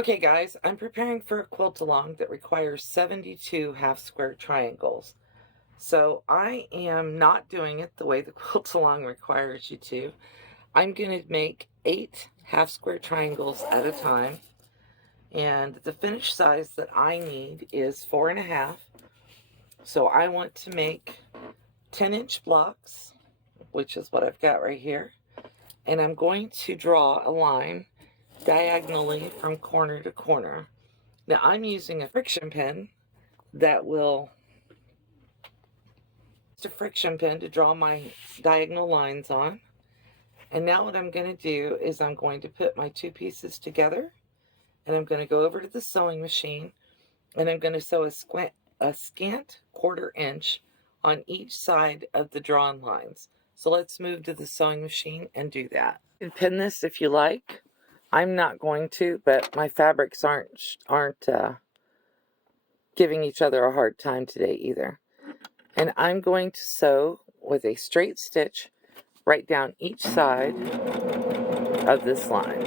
Okay guys, I'm preparing for a quilt along that requires 72 half square triangles. So I am not doing it the way the quilt along requires you to. I'm going to make 8 half square triangles at a time. And the finished size that I need is 4.5. So I want to make 10-inch blocks, which is what I've got right here. And I'm going to draw a line diagonally from corner to corner. Now I'm using a friction pen that will to draw my diagonal lines on. And now what I'm going to do is I'm going to put my two pieces together, and I'm going to go over to the sewing machine, and I'm going to sew a scant 1/4 inch on each side of the drawn lines. So let's move to the sewing machine and do that. You can pin this if you like. I'm not going to, but my fabrics aren't giving each other a hard time today either. And I'm going to sew with a straight stitch right down each side of this line.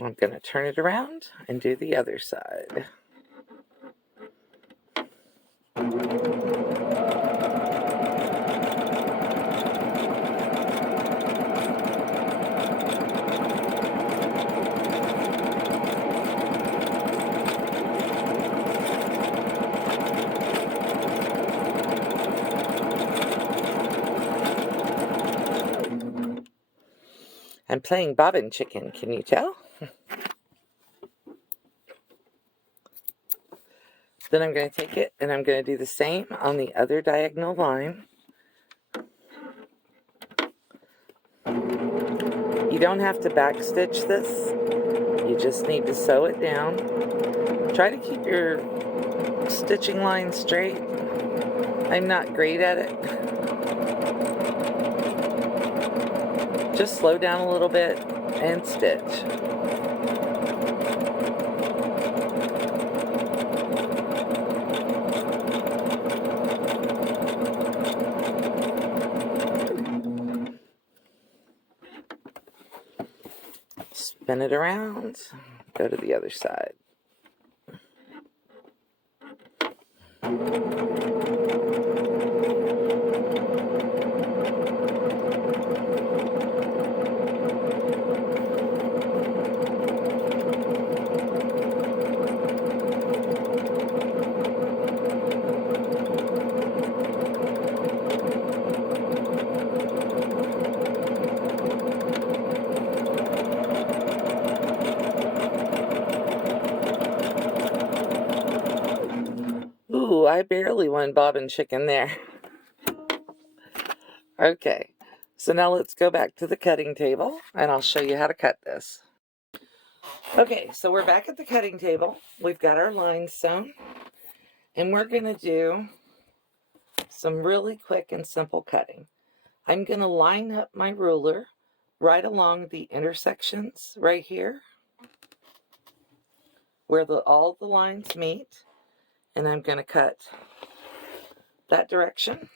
I'm going to turn it around and do the other side. I'm playing bobbin chicken, can you tell? Then I'm going to take it and I'm going to do the same on the other diagonal line. You don't have to backstitch this. You just need to sew it down. Try to keep your stitching line straight. I'm not great at it. Just slow down a little bit and stitch. Spin it around, go to the other side. Ooh, I barely won bobbin chicken there. Okay, so now let's go back to the cutting table and I'll show you how to cut this. Okay, so we're back at the cutting table. We've got our lines sewn, and we're going to do some really quick and simple cutting. I'm going to line up my ruler right along the intersections right here where all the lines meet, and I'm going to cut that direction.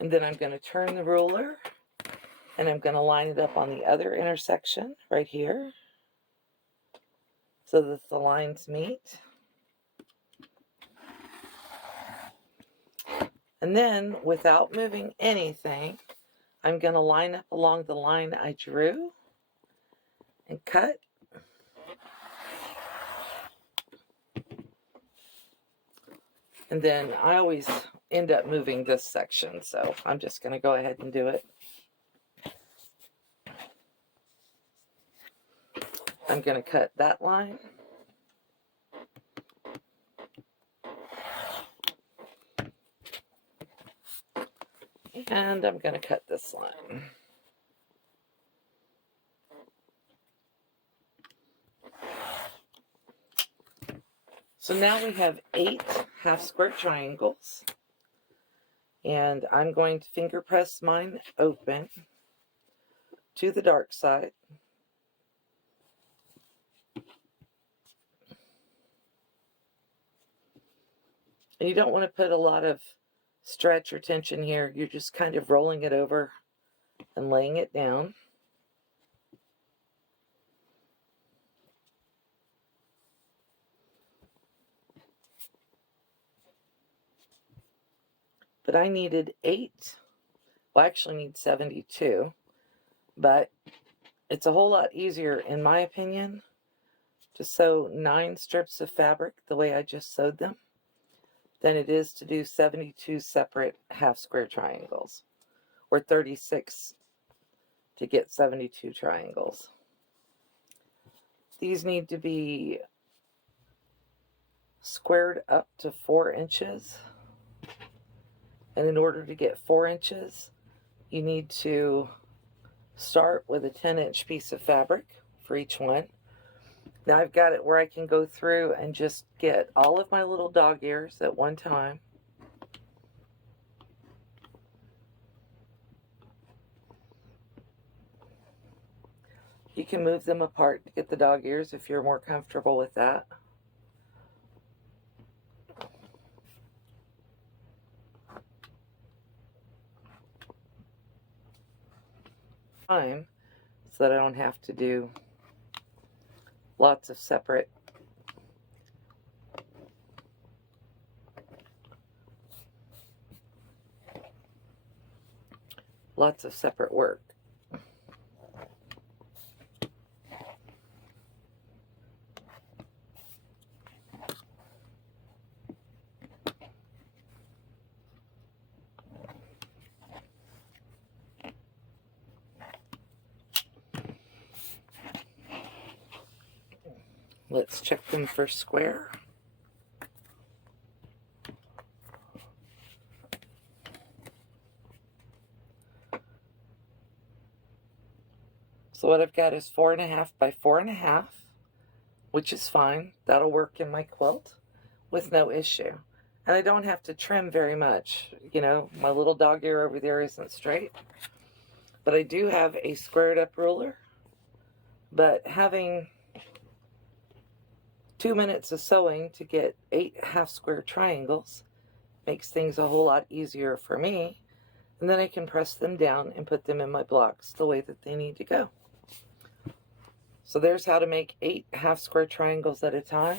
And then I'm going to turn the ruler and I'm going to line it up on the other intersection right here so that the lines meet. And then, without moving anything, I'm going to line up along the line I drew and cut. And then I always end up moving this section, so I'm just going to go ahead and do it. I'm going to cut that line. And I'm going to cut this line. So now we have 8 half square triangles. And I'm going to finger press mine open. to the dark side. And you don't want to put a lot of stretch or tension here. You're just kind of rolling it over and laying it down. But I needed 8. Well, I actually need 72. But it's a whole lot easier, in my opinion, to sew 9 strips of fabric the way I just sewed them than it is to do 72 separate half square triangles, or 36 to get 72 triangles. These need to be squared up to 4 inches. And in order to get 4 inches, you need to start with a 10-inch piece of fabric for each one. Now I've got it where I can go through and just get all of my little dog ears at one time. You can move them apart to get the dog ears if you're more comfortable with that. Time so that I don't have to do lots of separate work. Let's check them for square. So what I've got is 4.5 by 4.5, which is fine. That'll work in my quilt with no issue. And I don't have to trim very much. You know, my little dog ear over there isn't straight. But I do have a squared up ruler. But having 2 minutes of sewing to get 8 half square triangles makes things a whole lot easier for me. And then I can press them down and put them in my blocks the way that they need to go. So there's how to make 8 half square triangles at a time.